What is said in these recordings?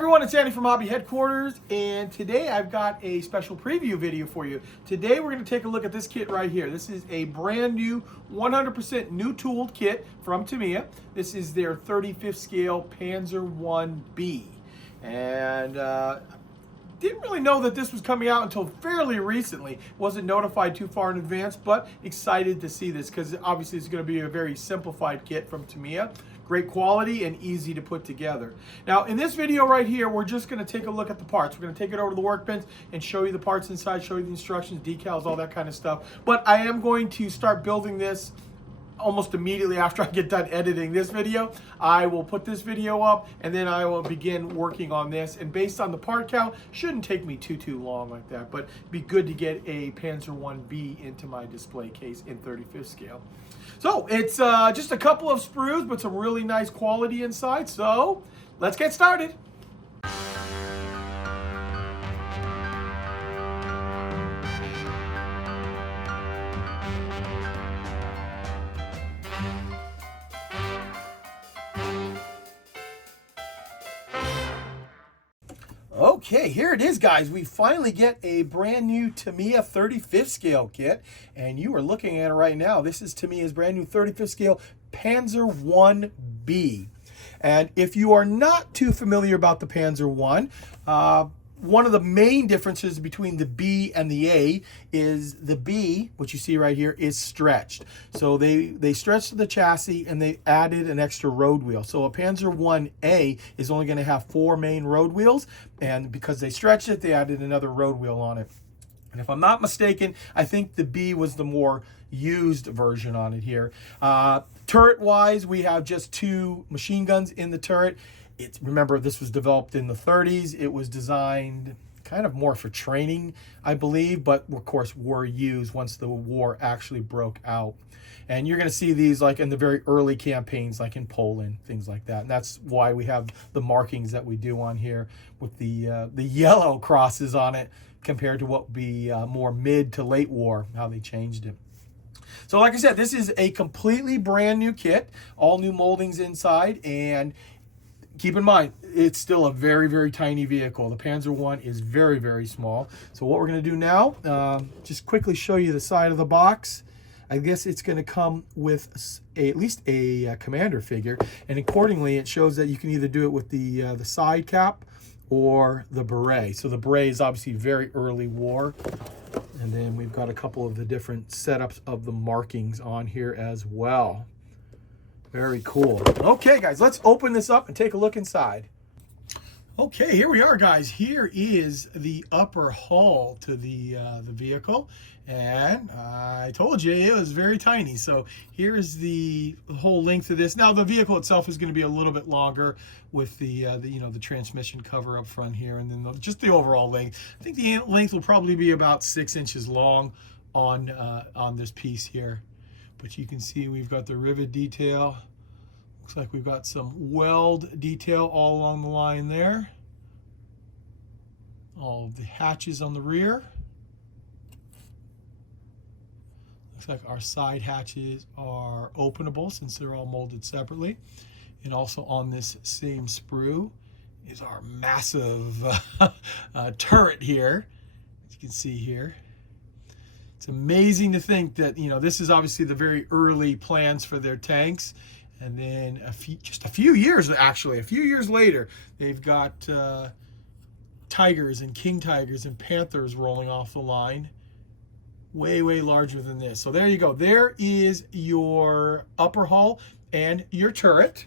everyone, it's Andy from Hobby Headquarters, and today I've got a special preview video for you. Today we're going to take a look at this kit right here. This is a brand new 100% new tooled kit from Tamiya. This is their 35th scale Panzer 1 B. And didn't really know that this was coming out until fairly recently. Wasn't notified too far in advance, but excited to see this because obviously it's going to be a very simplified kit from Tamiya. Great quality and easy to put together. Now in this video right here, we're just going to take a look at the parts. We're going to take it over to the workbench and show you the parts inside, show you the instructions, decals, all that kind of stuff. But I am going to start building this almost immediately after I get done editing this video. I will put this video up and then I will begin working on this. And based on the part count, shouldn't take me too long like that, but it'd be good to get a Panzer 1B into my display case in 35th scale. So it's just a couple of sprues, but some really nice quality inside. So let's get started. Okay, here it is, guys. We finally get a brand new Tamiya 35th scale kit, and you are looking at it right now. This is Tamiya's brand new 35th scale Panzer 1B. And if you are not too familiar about the Panzer 1, one of the main differences between the B and the A is the B, which you see right here, is stretched. So they stretched the chassis and they added an extra road wheel. So a Panzer 1A is only going to have 4 main road wheels, and because they stretched it, they added another road wheel on it. And if I'm not mistaken, I think the B was the more used version on it here. Turret-wise, we have just 2 machine guns in the turret. Remember, this was developed in the 30s. It was designed kind of more for training, I believe, but of course were used once the war actually broke out. And you're going to see these like in the very early campaigns, like in Poland, things like that. And that's why we have the markings that we do on here with the yellow crosses on it compared to what would be more mid to late war, how they changed it. So like I said, this is a completely brand new kit, all new moldings inside, and keep in mind, it's still a very tiny vehicle. The Panzer 1 is very small. So what we're going to do now, just quickly show you the side of the box. I guess it's going to come with at least a commander figure, and accordingly it shows that you can either do it with the side cap or the beret. So the beret is obviously very early war. And then we've got a couple of the different setups of the markings on here as well. Very cool. Okay, guys, let's open this up and take a look inside. Okay, here we are, guys. Here is the upper hull to the vehicle, and I told you it was very tiny. So here is the whole length of this. Now the vehicle itself is going to be a little bit longer with the transmission cover up front here, and then just the overall length. I think the length will probably be about 6 inches long on this piece here. But you can see we've got the rivet detail. Looks like we've got some weld detail all along the line there. All of the hatches on the rear. Looks like our side hatches are openable since they're all molded separately. And also on this same sprue is our massive turret here, as you can see here. It's amazing to think that, this is obviously the very early plans for their tanks. And then just a few years later, they've got Tigers and King Tigers and Panthers rolling off the line. Way larger than this. So there you go. There is your upper hull and your turret.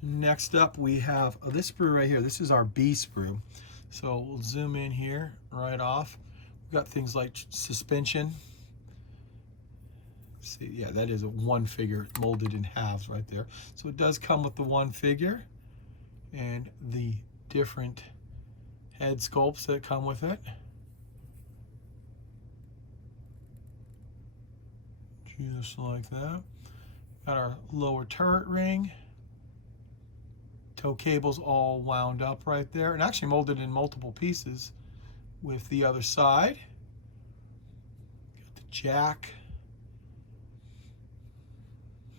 Next up, we have this sprue right here. This is our B sprue. So we'll zoom in here right off. We've got things like suspension. See, yeah, that is a 1 figure molded in halves right there. So it does come with the 1 figure and the different head sculpts that come with it. Just like that. Got our lower turret ring. Tow cables all wound up right there, and actually molded in multiple pieces with the other side. Got the jack.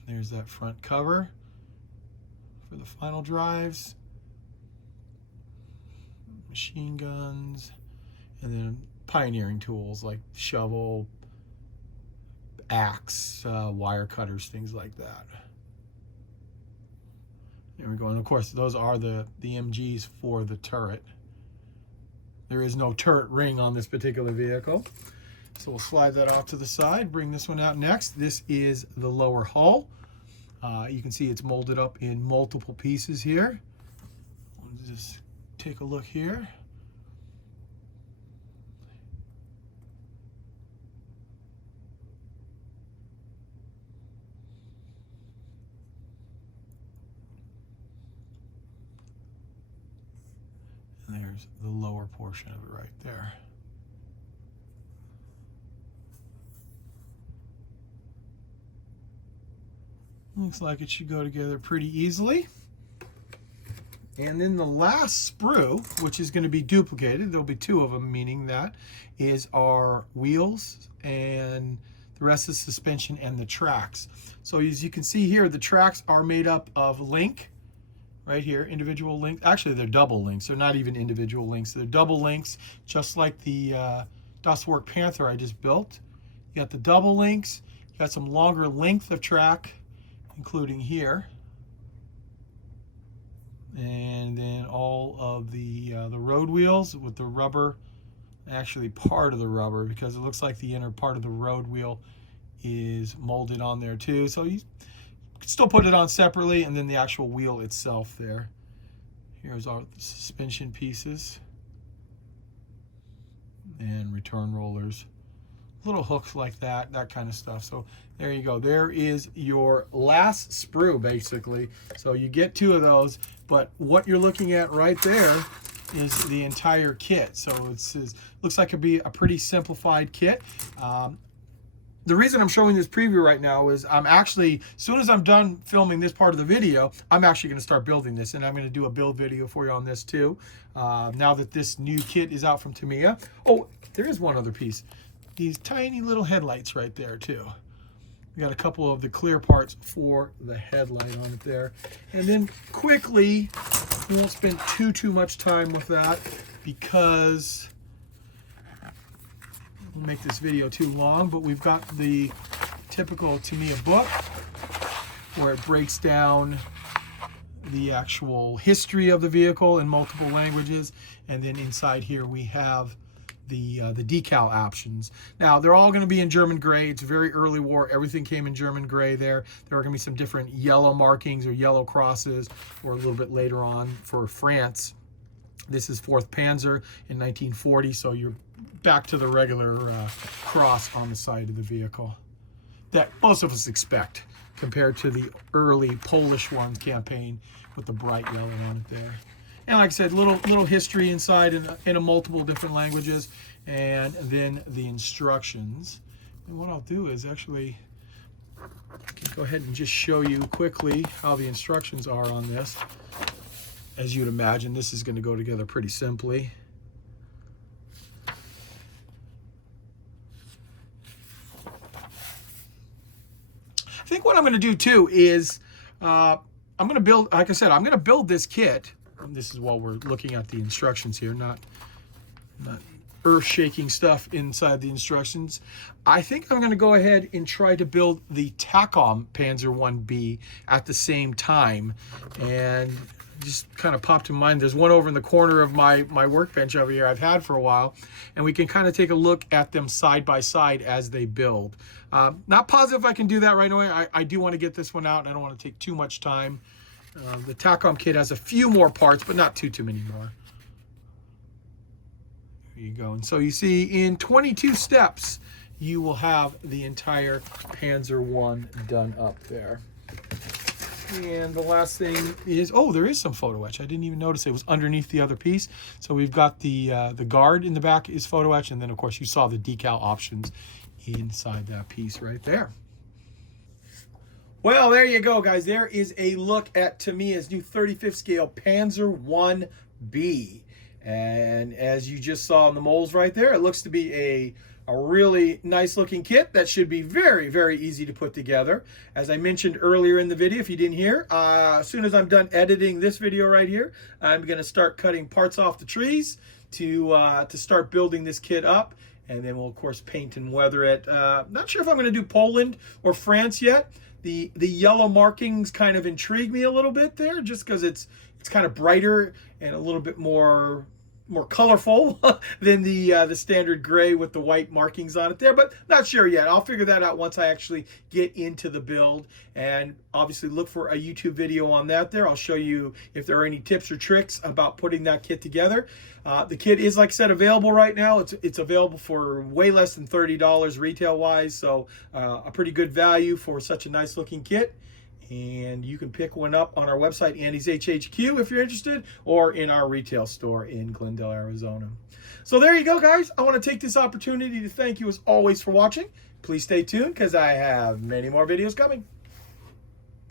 There's that front cover for the final drives, machine guns, and then pioneering tools like shovel, axe, wire cutters, things like that. There we go. And of course, those are the MGs for the turret. There is no turret ring on this particular vehicle. So we'll slide that off to the side, bring this one out next. This is the lower hull. You can see it's molded up in multiple pieces here. Let's just take a look here. And there's the lower portion of it right there. Looks like it should go together pretty easily. And then the last sprue, which is going to be duplicated, there'll be two of them, meaning that, is our wheels and the rest is suspension and the tracks. So as you can see here, the tracks are made up of link, right here, individual links. Actually, they're double links. They're not even individual links. They're double links, just like the Ausf Panther I just built. You got the double links. You got some longer length of track, including here, and then all of the road wheels with the rubber, actually part of the rubber, because it looks like the inner part of the road wheel is molded on there too. So you can still put it on separately, and then the actual wheel itself there. Here's our suspension pieces and return rollers. Little hooks like that kind of stuff. So there you go. There is your last sprue, basically. So you get two of those, but what you're looking at right there is the entire kit. So looks like it'd be a pretty simplified kit. The reason I'm showing this preview right now is I'm actually, as soon as I'm done filming this part of the video, I'm actually going to start building this, and I'm going to do a build video for you on this too. Now that this new kit is out from Tamiya. Oh, there is one other piece. These tiny little headlights right there too. We got a couple of the clear parts for the headlight on it there. And then quickly, we won't spend too much time with that because we'll make this video too long, but we've got the typical Tamiya book where it breaks down the actual history of the vehicle in multiple languages. And then inside here we have the decal options. Now they're all going to be in German gray. It's very early war. Everything came in German gray there. There are going to be some different yellow markings or yellow crosses, or a little bit later on for France. This is 4th Panzer in 1940, so you're back to the regular cross on the side of the vehicle that most of us expect, compared to the early Polish one campaign with the bright yellow on it there. And like I said, little history inside in a multiple different languages, and then the instructions. And what I'll do is actually go ahead and just show you quickly how the instructions are on this. As you'd imagine, this is going to go together pretty simply. I think what I'm going to do too is I'm going to build, like I said, I'm going to build this kit. This is while we're looking at the instructions here, not earth-shaking stuff inside the instructions. I think I'm going to go ahead and try to build the Tamiya Panzer 1B at the same time. And just kind of popped in mind, there's one over in the corner of my workbench over here I've had for a while, and we can kind of take a look at them side by side as they build. Not positive I can do that right away. I do want to get this one out, and I don't want to take too much time. The Tamiya kit has a few more parts, but not too many more. There you go. And so you see, in 22 steps, you will have the entire Panzer 1 done up there. And the last thing is, oh, there is some photo etch. I didn't even notice it was underneath the other piece. So we've got the guard in the back is photo etch, and then of course you saw the decal options inside that piece right there. Well, there you go, guys. There is a look at Tamiya's new 35th scale Panzer 1B. And as you just saw in the molds right there, it looks to be a a really nice looking kit that should be very, very easy to put together. As I mentioned earlier in the video, if you didn't hear, as soon as I'm done editing this video right here, I'm going to start cutting parts off the trees to start building this kit up. And then we'll, of course, paint and weather it. Not sure if I'm going to do Poland or France yet. The yellow markings kind of intrigue me a little bit there, just because it's kind of brighter and a little bit more colorful than the standard gray with the white markings on it there, but not sure yet. I'll figure that out once I actually get into the build, and obviously look for a YouTube video on that there. I'll show you if there are any tips or tricks about putting that kit together. The kit is, like I said, available right now. It's available for way less than $30 retail wise, so a pretty good value for such a nice looking kit. And you can pick one up on our website, Andy's HHQ, if you're interested, or in our retail store in Glendale, Arizona. So there you go, guys. I want to take this opportunity to thank you as always for watching. Please stay tuned because I have many more videos coming.